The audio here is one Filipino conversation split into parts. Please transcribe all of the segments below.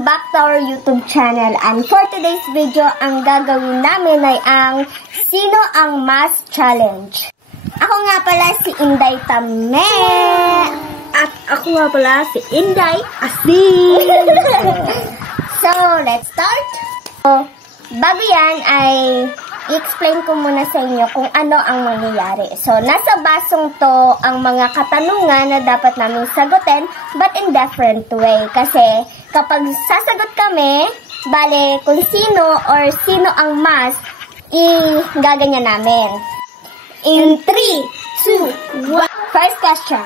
Welcome back to our YouTube channel. And for today's video, ang gagawin namin ay ang Sino ang Mas Challenge. Ako nga pala si Inday Tame. At ako nga pala si Inday Asin. So, let's start. So, bago yan ay i-explain ko muna sa inyo kung ano ang mangyayari. So, nasa basong to ang mga katanungan na dapat namin sagutin but in different way. Kasi kapag sasagot kami, bale kung sino or sino ang mas, i-gaganyan namin. In 3, 2, 1. First question.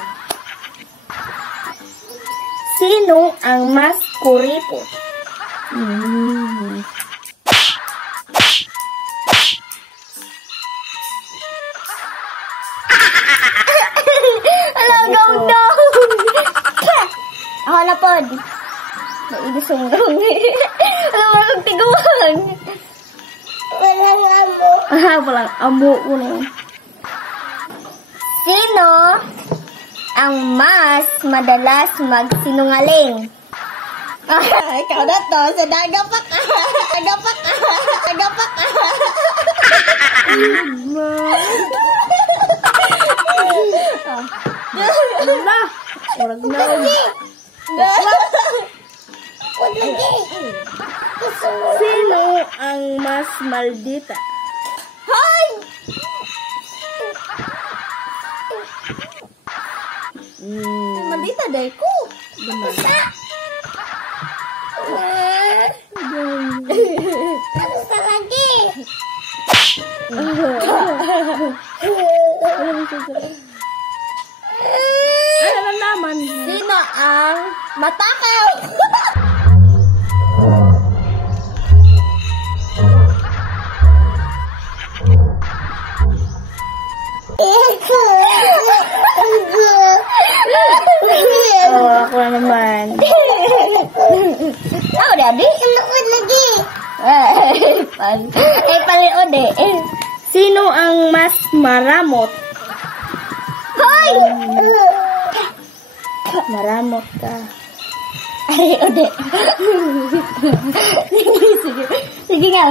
Sino ang mas kuripot? Hello, go! Ako na pod. Naibisumbong. Alam mo, magtiguan. Walang amo. Walang amo ko na. Sino ang mas madalas magsinungaling? Ikaw na to. Sa dagapak ka. Dagapak ka. Dagapak ka. Wala. Orag na. Sino ang mas maldita? Hoy! Maldita day ko. Ano sa lagi? Ano naman? Sino ang matakaw? Ako na naman. Ako dabi? Iluod lagi. Paliod eh. Sino ang mas maramot? Hoy! Maramot ka. Ay, ode. Sige. Sige nga.